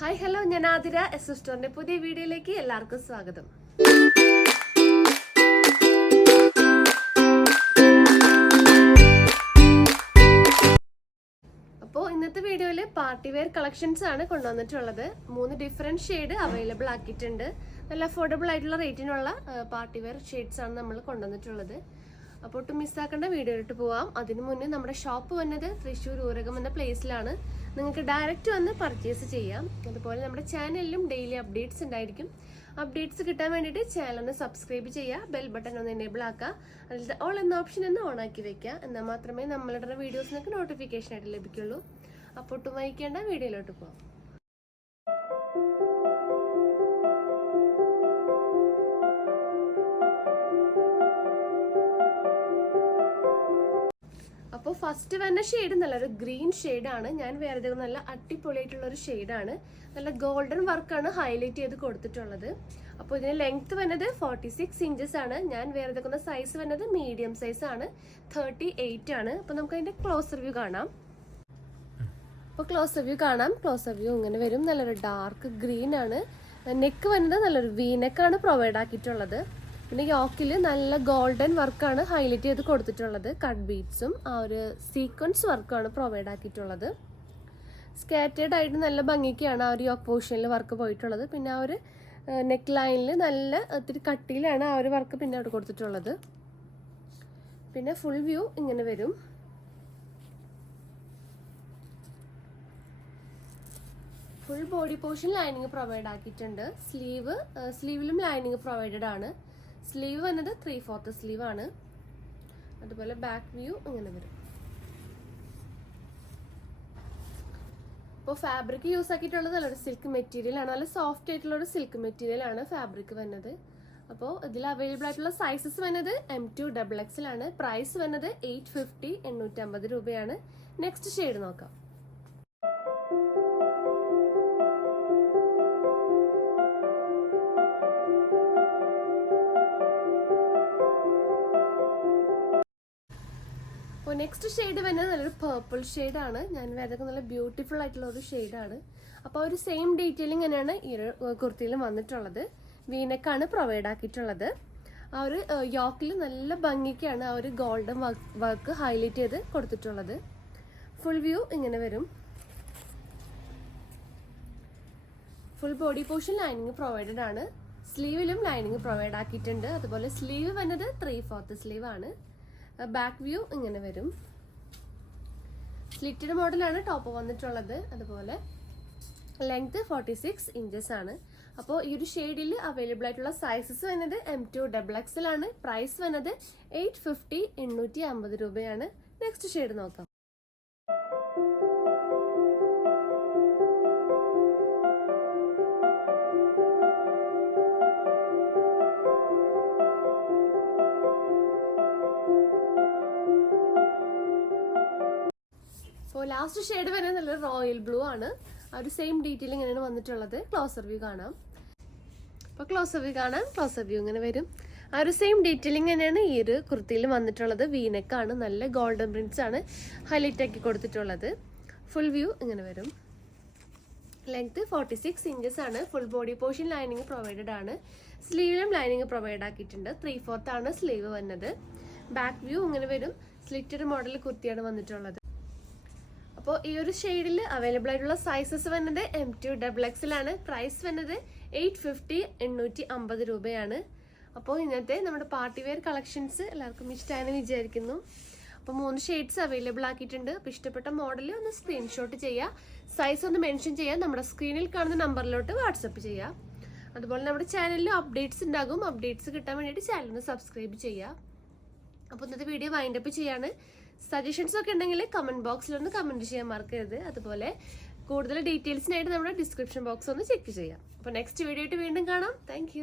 Hi hello, ഞാൻ Athira. S സ്റ്റോറിന്റെ പുതിയ വീഡിയോയിലേക്ക് എല്ലാവർക്കും സ്വാഗതം. അപ്പോൾ ഇന്നത്തെ വീഡിയോയിൽ പാർട്ടി വെയർ കളക്ഷൻസ് ആണ് കൊണ്ടുവന്നിട്ടുള്ളത്. 3 ഡിഫറെന്റ് ഷെയ്ഡ് അവൈലബിൾ ആക്കിയിട്ടുണ്ട്. നല്ല അഫോർഡബിൾ ആയിട്ടുള്ള റേറ്റിനുള്ള പാർട്ടി വെയർ ഷെയ്ഡ്സ് ആണ് നമ്മൾ കൊണ്ടുവന്നിട്ടുള്ളത്. അപ്പോൾ ഒട്ടും മിസ്സാക്കേണ്ട വീഡിയോയിലോട്ട് പോവാം. അതിനു മുന്നേ നമ്മുടെ ഷോപ്പ് വന്നത് തൃശ്ശൂർ ഊരകം എന്ന പ്ലേസിലാണ്. നിങ്ങൾക്ക് ഡയറക്റ്റ് വന്ന് പർച്ചേസ് ചെയ്യാം. അതുപോലെ നമ്മുടെ ചാനലിലും ഡെയിലി അപ്ഡേറ്റ്സ് ഉണ്ടായിരിക്കും. അപ്ഡേറ്റ്സ് കിട്ടാൻ വേണ്ടിയിട്ട് ചാനൽ ഒന്ന് സബ്സ്ക്രൈബ് ചെയ്യുക, ബെൽ ബട്ടൺ ഒന്ന് എനേബിൾ ആക്കുക, അതിൽ ഓൾ എന്ന ഓപ്ഷൻ ഒന്ന് ഓൺ ആക്കി വെക്കുക. എന്നാൽ മാത്രമേ നമ്മളുടെ വീഡിയോസിനൊക്കെ നോട്ടിഫിക്കേഷൻ ആയിട്ട് ലഭിക്കുള്ളൂ. അപ്പോൾ ഒട്ടും വൈകിക്കേണ്ട, വീഡിയോയിലോട്ട് പോകാം. അപ്പോൾ ഫസ്റ്റ് വന്ന ഷെയ്ഡ് നല്ലൊരു ഗ്രീൻ ഷെയ്ഡാണ്. ഞാൻ വേറെ നല്ല അടിപൊളിയായിട്ടുള്ള ഒരു ഷെയ്ഡാണ്. നല്ല ഗോൾഡൻ വർക്കാണ് ഹൈലൈറ്റ് ചെയ്ത് കൊടുത്തിട്ടുള്ളത്. അപ്പോൾ ഇതിന് ലെങ്ത് വന്നത് 46 ഇഞ്ചസ് ആണ്. ഞാൻ വേറെ സൈസ് വന്നത് മീഡിയം സൈസ് ആണ്, 38 ആണ്. അപ്പോൾ നമുക്ക് അതിന്റെ ക്ലോസർ വ്യൂ കാണാം. അപ്പോൾ ക്ലോസർ വ്യൂ കാണാം. ക്ലോസർ വ്യൂ ഇങ്ങനെ വരും. നല്ലൊരു ഡാർക്ക് ഗ്രീൻ ആണ്. നെക്ക് വന്നത് നല്ലൊരു വി നെക്കാണ് പ്രൊവൈഡ് ആക്കിയിട്ടുള്ളത്. പിന്നെ യോക്കിൽ നല്ല ഗോൾഡൻ വർക്കാണ് ഹൈലൈറ്റ് ചെയ്ത് കൊടുത്തിട്ടുള്ളത്. കട്ട് ബീഡ്സും ആ ഒരു സീക്വൻസ് വർക്കാണ് പ്രൊവൈഡ് ആക്കിയിട്ടുള്ളത്. സ്കാറ്റേഡ് ആയിട്ട് നല്ല ഭംഗിക്കാണ് ആ ഒരു യോക്ക് പോർഷനിൽ വർക്ക് പോയിട്ടുള്ളത്. പിന്നെ ആ ഒരു നെക്ക് ലൈനിൽ നല്ല ഒത്തിരി കട്ടിയിലാണ് ആ ഒരു വർക്ക് പിന്നെ അവിടെ കൊടുത്തിട്ടുള്ളത്. പിന്നെ ഫുൾ വ്യൂ ഇങ്ങനെ വരും. Full body portion lining provide ആക്കിയിട്ടുണ്ട്. സ്ലീവിലും ലൈനിങ് പ്രൊവൈഡഡ് ആണ്. സ്ലീവ് വന്നത് 3/4 സ്ലീവ് ആണ്. അതുപോലെ ബാക്ക് വ്യൂ ഇങ്ങനെ വരും. ഇപ്പോൾ ഫാബ്രിക് യൂസ് ആക്കിയിട്ടുള്ളത് നല്ലൊരു സിൽക്ക് മെറ്റീരിയൽ ആണ്. നല്ല സോഫ്റ്റ് ആയിട്ടുള്ള ഒരു സിൽക്ക് മെറ്റീരിയൽ ആണ് ഫാബ്രിക് വന്നത്. അപ്പോൾ ഇതിൽ അവൈലബിൾ ആയിട്ടുള്ള സൈസസ് വന്നത് M2 XXL ആണ്. പ്രൈസ് വന്നത് 850 850 രൂപയാണ്. നെക്സ്റ്റ് ഷെയ്ഡ് നോക്കാം. അപ്പോൾ നെക്സ്റ്റ് ഷെയ്ഡ് വരുന്നത് നല്ലൊരു പേർപ്പിൾ ഷെയ്ഡാണ്. ഞാൻ വേറെ നല്ല ബ്യൂട്ടിഫുൾ ആയിട്ടുള്ള ഒരു ഷെയ്ഡാണ്. അപ്പോൾ ഒരു സെയിം ഡീറ്റെയിലിംഗ് തന്നെയാണ് ഈ ഒരു കുർത്തിയിലും വന്നിട്ടുള്ളത്. വീനെക്കാണ് പ്രൊവൈഡ് ആക്കിയിട്ടുള്ളത്. ആ ഒരു യോക്കിൽ നല്ല ഭംഗിക്കാണ് ആ ഒരു ഗോൾഡൻ വർക്ക് ഹൈലൈറ്റ് ചെയ്ത് കൊടുത്തിട്ടുള്ളത്. ഫുൾ വ്യൂ ഇങ്ങനെ വരും. Full body portion lining provided ആണ്. സ്ലീവിലും ലൈനിങ് പ്രൊവൈഡ് ആക്കിയിട്ടുണ്ട്. അതുപോലെ സ്ലീവ് വന്നത് 3/4 സ്ലീവ് ആണ്. ബാക്ക് വ്യൂ ഇങ്ങനെ വരും. സ്ലിറ്റഡ് മോഡലാണ് ടോപ്പ് വന്നിട്ടുള്ളത്. അതുപോലെ ലെങ്ത് 46 ഇഞ്ചസ് ആണ്. അപ്പോൾ ഈ ഒരു ഷെയ്ഡിൽ അവൈലബിൾ ആയിട്ടുള്ള സൈസസ് വന്നത് M2 XXL ആണ്. പ്രൈസ് വന്നത് 850 850 രൂപയാണ്. നെക്സ്റ്റ് ഷെയ്ഡ് നോക്കാം. അപ്പോൾ ലാസ്റ്റ് ഷെയ്ഡ് വരുന്നത് നല്ലൊരു റോയൽ ബ്ലൂ ആണ്. ആ ഒരു സെയിം ഡീറ്റെയിൽ ഇങ്ങനെയാണ് വന്നിട്ടുള്ളത്. ക്ലോസർ വ്യൂ കാണാം. അപ്പോൾ ക്ലോസർ വ്യൂ കാണാം. ക്ലോസർ വ്യൂ ഇങ്ങനെ വരും. ആ ഒരു സെയിം ഡീറ്റെയിലിംഗ് തന്നെയാണ് ഈ ഒരു കുർത്തിയിൽ വന്നിട്ടുള്ളത്. വീനെക്കാണ്. നല്ല ഗോൾഡൻ പ്രിന്റ്സ് ആണ് ഹൈലൈറ്റ് ആക്കി കൊടുത്തിട്ടുള്ളത്. ഫുൾ വ്യൂ ഇങ്ങനെ വരും. ലെങ്ത് 46 ഇഞ്ചസ് ആണ്. Full body portion lining provided ആണ്. സ്ലീവിലും ലൈനിങ് പ്രൊവൈഡ് ആക്കിയിട്ടുണ്ട്. 3/4 ആണ് സ്ലീവ് വന്നത്. ബാക്ക് വ്യൂ ഇങ്ങനെ വരും. സ്ലിറ്റഡ് മോഡൽ കുർത്തിയാണ് വന്നിട്ടുള്ളത്. അപ്പോൾ ഈ ഒരു ഷെയ്ഡിൽ അവൈലബിൾ ആയിട്ടുള്ള സൈസസ് വന്നത് M2 XXL ആണ്. പ്രൈസ് വന്നത് 850 850 രൂപയാണ്. അപ്പോൾ ഇന്നത്തെ നമ്മുടെ പാർട്ടി വെയർ കളക്ഷൻസ് എല്ലാവർക്കും ഇഷ്ടമായെന്ന് വിചാരിക്കുന്നു. അപ്പോൾ 3 ഷെയ്ഡ്സ് അവൈലബിൾ ആക്കിയിട്ടുണ്ട്. അപ്പോൾ ഇഷ്ടപ്പെട്ട മോഡൽ ഒന്ന് സ്ക്രീൻഷോട്ട് ചെയ്യുക, സൈസ് ഒന്ന് മെൻഷൻ ചെയ്യുക, നമ്മുടെ സ്ക്രീനിൽ കാണുന്ന നമ്പറിലോട്ട് വാട്സപ്പ് ചെയ്യുക. അതുപോലെ നമ്മുടെ ചാനലിൽ അപ്ഡേറ്റ്സ് ഉണ്ടാകും. അപ്ഡേറ്റ്സ് കിട്ടാൻ വേണ്ടിയിട്ട് ചാനൽ ഒന്ന് സബ്സ്ക്രൈബ് ചെയ്യുക. അപ്പോൾ ഇന്നത്തെ വീഡിയോ വൈൻഡപ്പ് ചെയ്യാണ്. സജഷൻസ് ഒക്കെ ഉണ്ടെങ്കിൽ കമന്റ് ബോക്സിലൊന്ന് കമന്റ് ചെയ്യാൻ മറക്കരുത്. അതുപോലെ കൂടുതൽ ഡീറ്റെയിൽസിനായിട്ട് നമ്മുടെ ഡിസ്ക്രിപ്ഷൻ ബോക്സ് ഒന്ന് ചെക്ക് ചെയ്യാം. അപ്പോൾ നെക്സ്റ്റ് വീഡിയോ ആയിട്ട് വീണ്ടും കാണാം. താങ്ക്